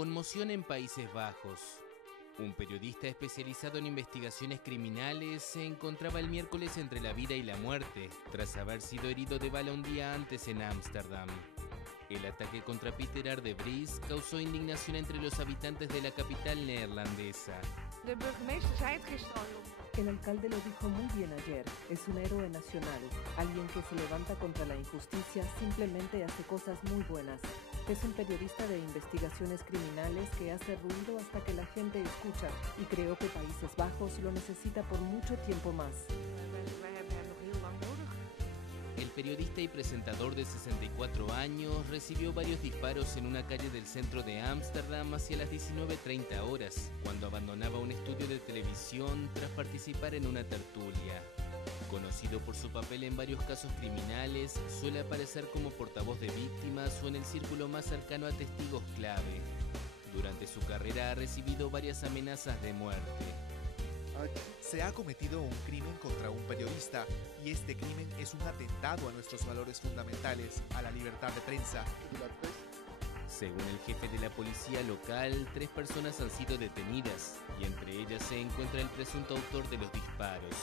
Conmoción en Países Bajos. Un periodista especializado en investigaciones criminales se encontraba el miércoles entre la vida y la muerte, tras haber sido herido de bala un día antes en Ámsterdam. El ataque contra Peter R. de Vries causó indignación entre los habitantes de la capital neerlandesa. De burgemeester zei het gisteren al. El alcalde lo dijo muy bien ayer. Es un héroe nacional. Alguien que se levanta contra la injusticia simplemente hace cosas muy buenas. Es un periodista de investigaciones criminales que hace ruido hasta que la gente escucha. Y creo que Países Bajos lo necesita por mucho tiempo más. Wij hebben hem nog heel lang nodig. El periodista y presentador de 64 años recibió varios disparos en una calle del centro de Ámsterdam hacia las 19:30 horas, cuando abandonaba un estudio de televisión tras participar en una tertulia. Conocido por su papel en varios casos criminales, suele aparecer como portavoz de víctimas o en el círculo más cercano a testigos clave. Durante su carrera ha recibido varias amenazas de muerte. Se ha cometido un crimen contra un periodista y este crimen es un atentado a nuestros valores fundamentales, a la libertad de prensa. Según el jefe de la policía local, 3 personas han sido detenidas y entre ellas se encuentra el presunto autor de los disparos.